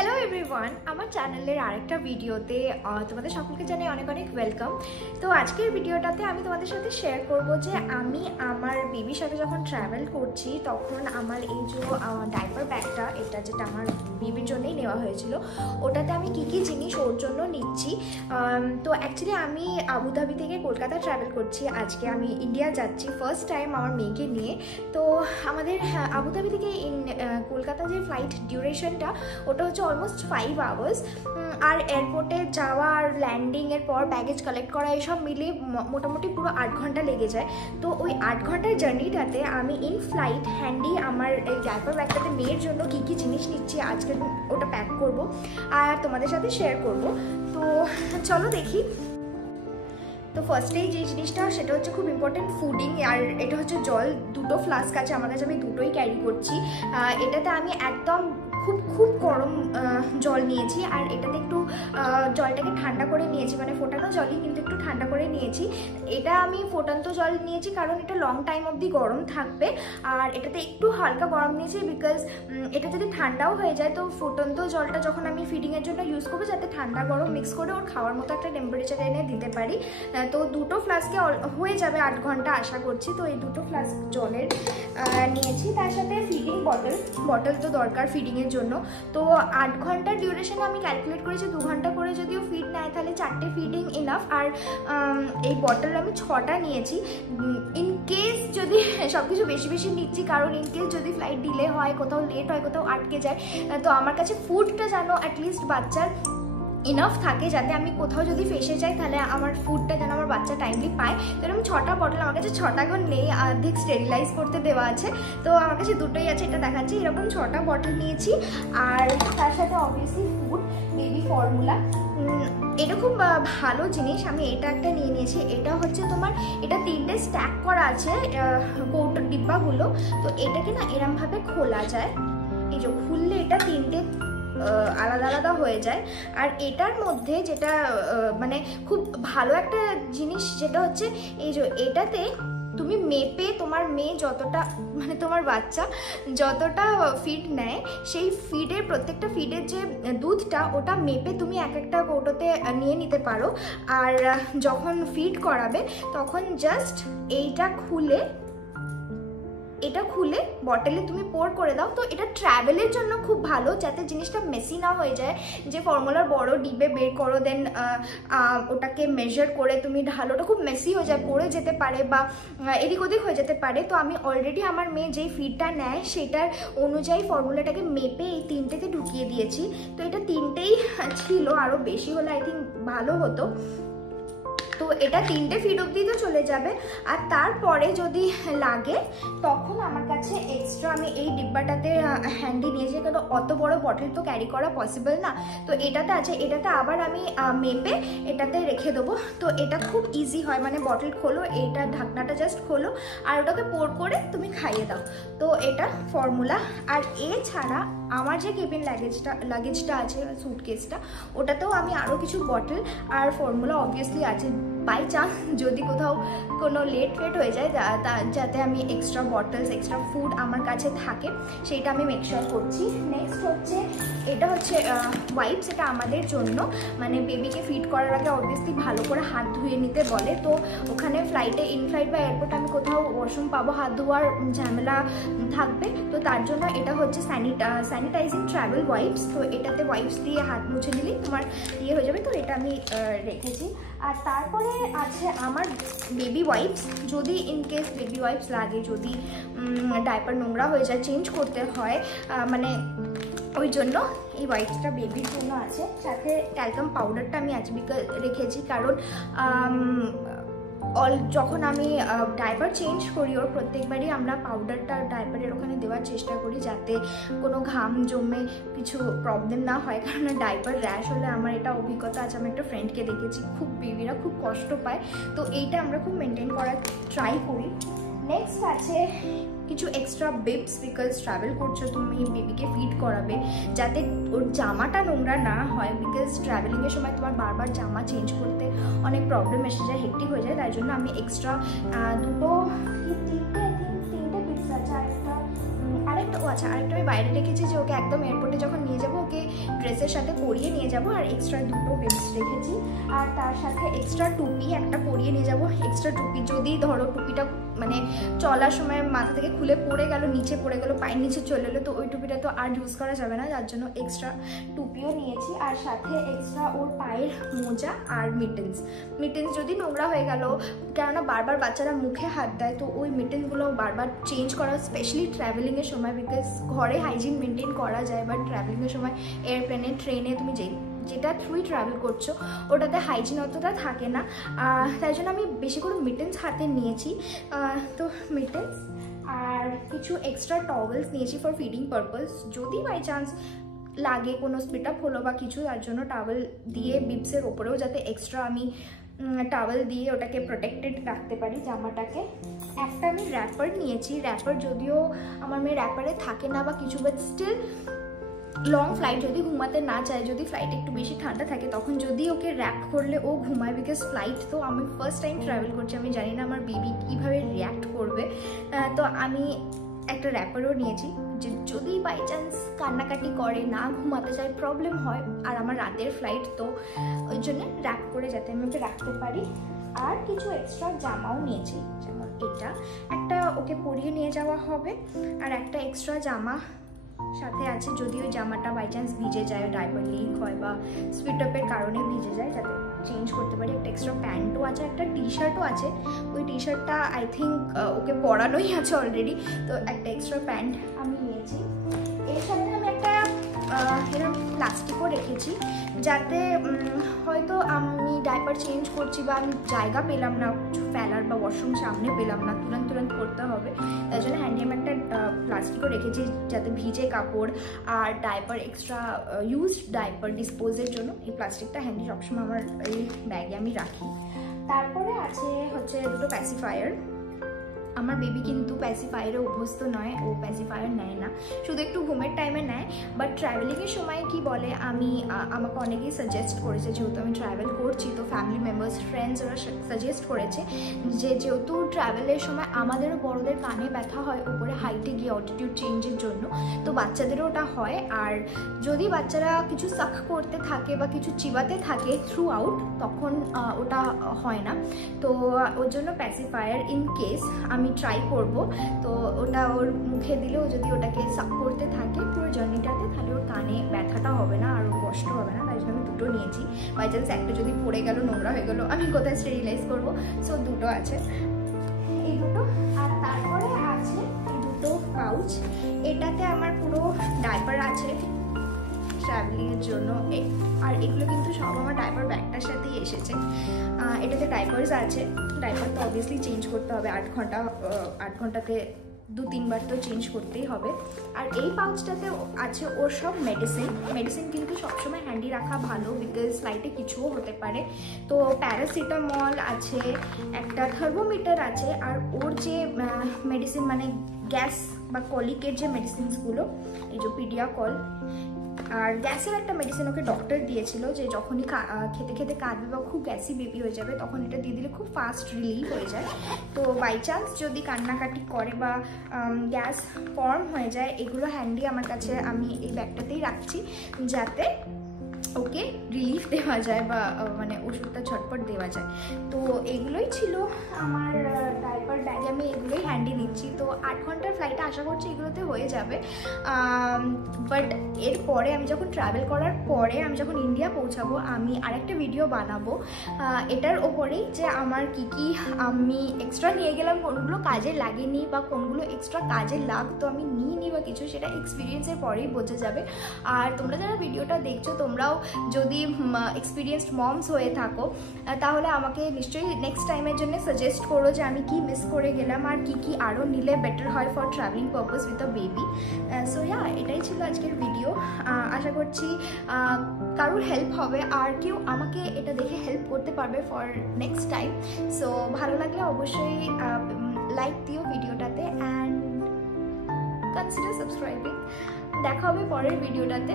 Hello everyone, আমার চ্যানেলের আরেকটা ভিডিওতে তোমাদের সকলকে জানাই অনেক অনেক ওয়েলকাম। তো আজকের ভিডিওটাতে আমি তোমাদের সাথে শেয়ার করব যে আমি আমার বেবির সাথে যখন ট্রাভেল করছি তখন আমার এই যে ডাইপার ব্যাগটা, এটা যেটা আমার বেবির জন্যই নেওয়া হয়েছিল, ওটাতে আমি কী কী জিনিস ওর জন্য নিচ্ছি। তো অ্যাকচুয়ালি আমি আবুধাবি থেকে কলকাতা ট্রাভেল করছি, আজকে আমি ইন্ডিয়া যাচ্ছি ফার্স্ট টাইম আমার মেয়েকে নিয়ে। তো আমাদের আবুধাবি থেকে কলকাতা যে ফ্লাইট ডিউরেশনটা ওটা হচ্ছে অলমোস্ট 5 আওয়ার্স। আর এয়ারপোর্টে যাওয়া আর ল্যান্ডিংয়ের পর ব্যাগেজ কালেক্ট করা এসব মিলিয়ে মোটামুটি পুরো 8 ঘন্টা লেগে যায়। তো ওই 8 ঘন্টার জার্নিটাতে আমি ইন ফ্লাইট হ্যান্ডি আমার এই ডাইপার ব্যাগটাতে মেয়ের জন্য কী কী জিনিস নিচ্ছি আজকে ওটা প্যাক করব আর তোমাদের সাথে শেয়ার করব। তো চলো দেখি। তো ফার্স্টেই যে জিনিসটা সেটা হচ্ছে খুব ইম্পর্টেন্ট, ফুডিং। আর এটা হচ্ছে জল, দুটো ফ্লাস্ক আছে আমার কাছে, আমি দুটোই ক্যারি করছি। এটাতে আমি একদম খুব গরম জল নিয়েছি, আর এটাতে একটু জলটাকে ঠান্ডা করে নিয়েছি, মানে ফোটানো জলই কিন্তু একটু ঠান্ডা করে নিয়েছি। এটা আমি ফোটান্ত জল নিয়েছি কারণ এটা লং টাইম অবধি গরম থাকবে, আর এটাতে একটু হালকা গরম নিয়েছি বিকজ এটা যদি ঠান্ডাও হয়ে যায় তো ফুটন্ত জলটা যখন আমি ফিডিংয়ের জন্য ইউজ করবো যাতে ঠান্ডা গরম মিক্স করে ওর খাওয়ার মতো একটা টেম্পারেচার এনে দিতে পারি। তো দুটো ফ্লাস্কে হয়ে যাবে 8 ঘন্টা আশা করছি। তো এই দুটো ফ্লাস্ক জলের নিয়েছি, তার সাথে ফিডিং বটল তো দরকার ফিডিংয়ের জন্য। তো 8 ঘন্টার ডিউরেশনে আমি ক্যালকুলেট করেছি 2 ঘন্টা করে যদিও ফিড নেয় তাহলে 4টে ফিডিং ইনাফ। আর এই বটল আমি 6টা নিয়েছি ইন কেস যদি সব কিছু বেশি বেশি নিচ্ছি, কারণ ইন কেস যদি ফ্লাইট ডিলে হয়, কোথাও লেট হয়, কোথাও আটকে যায়, তো আমার কাছে ফুডটা যেন অ্যাটলিস্ট বাচ্চার ইনাফ থাকে, যাতে আমি কোথাও যদি ফেসে যাই তাহলে আমার ফুডটা যেন আমার বাচ্চা টাইমলি পায়। তো এরকম 6টা বটল, আমার কাছে 6টা এখন নেই, অর্ধেক স্টেরিলাইজ করতে দেওয়া আছে, তো আমার কাছে দুটোই আছে, এটা দেখাচ্ছি। এরকম 6টা বটল নিয়েছি। আর তার সাথে অবভিয়াসলি ফুড, বেবি ফর্মুলা, এটা খুব ভালো জিনিস। আমি এটা একটা নিয়ে নিয়েছি, এটা হচ্ছে তোমার, এটা 3টে স্ট্যাক করা আছে কৌটোর ডিব্বাগুলো। তো এটাকে না এরমভাবে খোলা যায়, এই যে খুললে এটা 3টে আলাদা আলাদা হয়ে যায়। আর এটার মধ্যে যেটা মানে খুব ভালো একটা জিনিস যেটা হচ্ছে এই যে এটাতে তুমি মেপে তোমার মেয়ে যতটা, মানে তোমার বাচ্চা যতটা ফিড নেয় সেই ফিডের, প্রত্যেকটা ফিডের যে দুধটা ওটা মেপে তুমি এক একটা কৌটোতে নিয়ে নিতে পারো। আর যখন ফিড করাবে তখন জাস্ট এটা খুলে বটলে তুমি পোর করে দাও। তো এটা ট্রাভেলের জন্য খুব ভালো, যাতে জিনিসটা মেসি না হয়ে যায়, যে ফর্মুলার বড় ডিবে বের করো দেন ওটাকে মেজার করে তুমি ঢালো, ওটা খুব মেসি হয়ে যায়, পড়ে যেতে পারে বা এদিক ওদিক হয়ে যেতে পারে। তো আমি অলরেডি আমার মেয়ে যেই ফিডটা নেয় সেটার অনুযায়ী ফর্মুলাটাকে মেপে এই 3টেতে ঢুকিয়ে দিয়েছি। তো এটা 3টেই ছিল, আরও বেশি হলে আই থিঙ্ক ভালো হতো। তো এটা 3টে ফিড অবধি তো চলে যাবে, আর তারপরে যদি লাগে তখন আমার কাছে এক্সট্রা আমি এই ডিব্বাটাতে হ্যান্ডি নিয়েছি, কারণ অত বড় বটল তো ক্যারি করা পসিবল না। তো এটাতে আছে, এটাতে আবার আমি মেপে এটাতে রেখে দেবো। তো এটা খুব ইজি হয়, মানে বটল খোলো, এটা ঢাকনাটা জাস্ট খোলো আর ওটাকে পোর করে তুমি খাইয়ে দাও। তো এটা ফর্মুলা। আর এছাড়া আমার যে কেবিন লাগেজটা আছে, স্যুটকেসটা, ওটাতেও আমি আরও কিছু বটল আর ফর্মুলা অবভিয়াসলি আছে। বাই চান্স যদি কোথাও কোনো লেট হয়ে যায় যাতে আমি এক্সট্রা বটলস, এক্সট্রা ফুড আমার কাছে থাকে, সেইটা আমি মেক শিওর করছি। নেক্সট হচ্ছে, এটা হচ্ছে ওয়াইপস। এটা আমাদের জন্য, মানে বেবিকে ফিড করার আগে অবভিয়াসলি ভালো করে হাত ধুয়ে নিতে বলে। তো ওখানে ফ্লাইটে, ইন ফ্লাইট বা এয়ারপোর্টে আমি কোথাও ওয়াশরুম পাবো, হাত ধোয়ার ঝামেলা থাকবে, তো তার জন্য এটা হচ্ছে স্যানিটাইজিং ট্রাভেল ওয়াইপস। তো এটাতে ওয়াইপস দিয়ে হাত মুছে নিলেই তোমার ইয়ে হয়ে যাবে। তো এটা আমি রেখেছি। আর তারপরে আছে আমার বেবি ওয়াইপস, যদি ইনকেস বেবি ওয়াইপস লাগে, যদি ডাইপার নোংরা হয়ে যায়, চেঞ্জ করতে হয়, মানে ওই জন্য এই ওয়াইপসটা বেবির জন্য আছে। সাথে ট্যালকাম পাউডারটা আমি রেখেছি, কারণ যখন আমি ডাইপার চেঞ্জ করি ওর প্রত্যেকবারই আমরা পাউডারটা ডাইপারের ওখানে দেওয়ার চেষ্টা করি, যাতে কোনো ঘাম জমে কিছু প্রবলেম না হয়, কারণ ডাইপার র্যাশ হলে আমার এটা অভিজ্ঞতা আছে, আমি একটা ফ্রেন্ডকে দেখেছি, খুব বেবিরা খুব কষ্ট পায়। তো এইটা আমরা খুব মেনটেন করার ট্রাই করি। নেক্সট আছে কিছু এক্সট্রা বিপস, বিকজ ট্রাভেল করছো তুমি, বেবিকে ফিড করাবে, যাতে ওর জামাটা নোংরা না হয়, বিকজ ট্রাভেলিংয়ের সময় তোমার বারবার জামা চেঞ্জ করতে অনেক প্রবলেম এসে যায়, হেক্টিক হয়ে যায়। তাই জন্য আমি এক্সট্রা তিনটে বিপস আছে। আরেকটা আরেকটা আমি বাইরে রেখেছি, যে ওকে একদম এয়ারপোর্টে যখন নিয়ে যাবো ওকে ড্রেসের সাথে পরিয়ে নিয়ে যাব। আর এক্সট্রা দুটো বেবস রেখেছি, আর তার সাথে এক্সট্রা টুপি একটা পরিয়ে নিয়ে যাব। এক্সট্রা টুপি যদি ধরো টুপিটা মানে চলার সময় মাথা থেকে খুলে পড়ে গেল, নিচে পড়ে গেল, পায়ের নিচে চলে এলো, তো ওই টুপিটা তো আর ইউজ করা যাবে না, যার জন্য এক্সট্রা টুপিও নিয়েছি। আর সাথে এক্সট্রা ওর পায়ের মোজা আর মিটেন্স যদি নোংরা হয়ে গেল, কেননা বারবার বাচ্চারা মুখে হাত দেয়, তো ওই মিটেন্সগুলো বারবার চেঞ্জ করা, স্পেশালি ট্রাভেলিংয়ের সময়, বিকজ ঘরে হাইজিন মেনটেন করা যায়, বাট ট্রাভেলিংয়ের সময় এয়ারপ্লেনে, ট্রেনে তুমি যেটা থ্রুই ট্রাভেল করছো ওটাতে হাইজিন অতটা থাকে না, তাই জন্য আমি বেশি করে মিটেন্স হাতে নিয়েছি। তো মিটেন্স আর কিছু এক্সট্রা টওয়েলস নিয়েছি ফর ফিডিং পারপাস, যদি বাই চান্স লাগে কোনো স্প্লিট আপ হলো বা কিছু, তার জন্য টাওয়েল দিয়ে বিপসের ওপরেও যাতে এক্সট্রা আমি টাওয়েল দিয়ে ওটাকে প্রোটেক্টেড রাখতে পারি জামাটাকে। একটা আমি র্যাপার নিয়েছি, র্যাপার যদিও আমার মেয়ে র্যাপারে থাকে না বা কিছু, বাট স্টিল লং ফ্লাইট যদি ঘুমাতে না চায়, যদি ফ্লাইট একটু বেশি ঠান্ডা থাকে, তখন যদি ওকে র্যাপ করলে ও ঘুমায়, বিকজ ফ্লাইট তো আমি ফার্স্ট টাইম ট্রাভেল করছি, আমি জানি না আমার বেবি কীভাবে রিয়্যাক্ট করবে, তো আমি একটা র্যাপারও নিয়েছি যে যদি বাই চান্স কান্নাকাটি করে, না ঘুমাতে চায়, প্রবলেম হয়, আর আমার রাতের ফ্লাইট, তো ওই জন্য র্যাপ করে যাতে আমি ওকে রাখতে পারি। আর কিছু এক্সট্রা জামাও নিয়েছি, যেমন এটা একটা ওকে পরিয়ে নিয়ে যাওয়া হবে, আর একটা এক্সট্রা জামা সাথে আছে, যদি ওই জামাটা বাই চান্স ভিজে যায়, ডাইপার লিক হয় বা স্পিট আপের কারণে ভিজে যায়, যাতে চেঞ্জ করতে পারি। একটা এক্সট্রা প্যান্টও আছে, একটা টি শার্টও আছে, ওই টি শার্টটা আই থিঙ্ক ওকে পরানোই আছে অলরেডি, তো একটা এক্সট্রা প্যান্ট আমি নিয়েছি। এর সাথে আমি একটা এরকম প্লাস্টিকও রেখেছি, যাতে হয়তো আমি ডাইপার চেঞ্জ করছি বা আমি জায়গা পেলাম না ফেলার বা ওয়াশরুম সামনে পেলাম না, তুরন্ত করতে হবে, তাই জন্য হ্যান্ডি আমি একটা প্লাস্টিকও রেখেছি, যাতে ভিজে কাপড় আর ডাইপার এক্সট্রা ইউজড ডাইপার ডিসপোজের জন্য এই প্লাস্টিকটা হ্যান্ডি সবসময় আমার এই ব্যাগে আমি রাখি। তারপরে আছে হচ্ছে দুটো প্যাসিফায়ার। আমার বেবি কিন্তু প্যাসিফায়ারে অভ্যস্ত নয়, ও প্যাসিফায়ার নেয় না, শুধু একটু ঘুমের টাইমে নেয়, বাট ট্রাভেলিংয়ের সময় কি বলে, আমাকে অনেকেই সাজেস্ট করেছে, যেহেতু আমি ট্রাভেল করছি, তো ফ্যামিলি মেম্বার্স, ফ্রেন্ডস ওরা সাজেস্ট করেছে যে যেহেতু ট্রাভেলের সময় আমাদেরও বড়দের কানে ব্যথা হয় উপরে হাইটে গিয়ে অল্টিটিউড চেঞ্জের জন্য, তো বাচ্চাদেরও ওটা হয়, আর যদি বাচ্চারা কিছু সাক করতে থাকে বা কিছু চিবাতে থাকে থ্রু আউট, তখন ওটা হয় না, তো ওর জন্য প্যাসিফায়ার ইন কেস আমি ট্রাই করব, তো ওটা ওর মুখে দিলেও যদি ওটাকে সাক করতে থাকে পুরো জার্নিটাতে, তাহলে ওর কানে ব্যথাটা হবে না আর ওর কষ্ট হবে না, তাই জন্য আমি দুটো নিয়েছি। বাই চান্স একটা যদি পড়ে গেল, নোংরা হয়ে গেল, আমি কোথায় স্টেরিলাইজ করবো, সো দুটো আছে, এই দুটো। আর তারপরে আছে এই দুটো পাউচ, এটাতে আমার পুরো ডাইপার আছে ট্রাভেলিংয়ের জন্য, আর এগুলো কিন্তু সব আমার ডাইপার ব্যাগটার সাথেই এসেছে। এটাতে ডাইপার্স আছে, ডাইপার তো অবভিয়াসলি চেঞ্জ করতে হবে, 8 ঘন্টাতে 2-3 বার তো চেঞ্জ করতেই হবে। আর এই পাউচটাতে আছে ওর সব মেডিসিন কিন্তু সবসময় হ্যান্ডি রাখা ভালো, বিকজ ফ্লাইটে কিছুও হতে পারে, তো প্যারাসিটামল আছে, একটা থার্মোমিটার আছে, আর ওর যে মেডিসিন মানে গ্যাস বা কলিকের যে মেডিসিনসগুলো, এই যে পিডিয়াকল, আর গ্যাসের একটা মেডিসিন ওকে ডক্টর দিয়েছিল, যে যখনই খেতে খেতে কাঁদবে বা খুব গ্যাসি বেবি হয়ে যাবে, তখন এটা দিয়ে দিলে খুব ফাস্ট রিলিভ হয়ে যায়, তো বাই চান্স যদি কান্নাকাটি করে বা গ্যাস ফর্ম হয়ে যায়, এগুলো হ্যান্ডি আমার কাছে আমি এই ব্যাগটাতেই রাখছি, যাতে ওকে রিলিফ দেওয়া যায় বা মানে ওষুধটা ঝটপট দেওয়া যায়। তো এগুলোই ছিল আমার ডাইপার ব্যাগে, আমি এগুলোই হ্যান্ডি নিচ্ছি। তো 8 ঘন্টার ফ্লাইটে আশা করছি এগুলোতে হয়ে যাবে, বাট এরপরে আমি যখন ট্রাভেল করার পরে আমি যখন ইন্ডিয়া পৌঁছাবো, আমি আরেকটা ভিডিও বানাবো এটার ওপরেই, যে আমার কি আমি এক্সট্রা নিয়ে গেলাম, কোনগুলো কাজে লাগেনি বা কোনগুলো এক্সট্রা কাজে লাগতো আমি নিইনি বা কিছু, সেটা এক্সপিরিয়েন্সের পরেই বোঝা যাবে। আর তোমরা যারা ভিডিওটা দেখছো, তোমরাও যদি এক্সপিরিয়েন্সড মমস হয়ে থাকো, তাহলে আমাকে নিশ্চয়ই নেক্সট টাইমের জন্য সাজেস্ট করো যে আমি কি মিস করে গেলাম আর কি আরও নিলে বেটার হয় for travelling purpose with a baby. So এটাই ছিল আজকের ভিডিও। আশা করছি কারোর হেল্প হবে, আর কেউ আমাকে এটা দেখে হেল্প করতে পারবে ফর নেক্সট টাইম। সো ভালো লাগলে অবশ্যই লাইক দিও ভিডিওটাতে, অ্যান্ড কনসিডার সাবস্ক্রাইবিং। দেখা হবে পরের ভিডিওটাতে।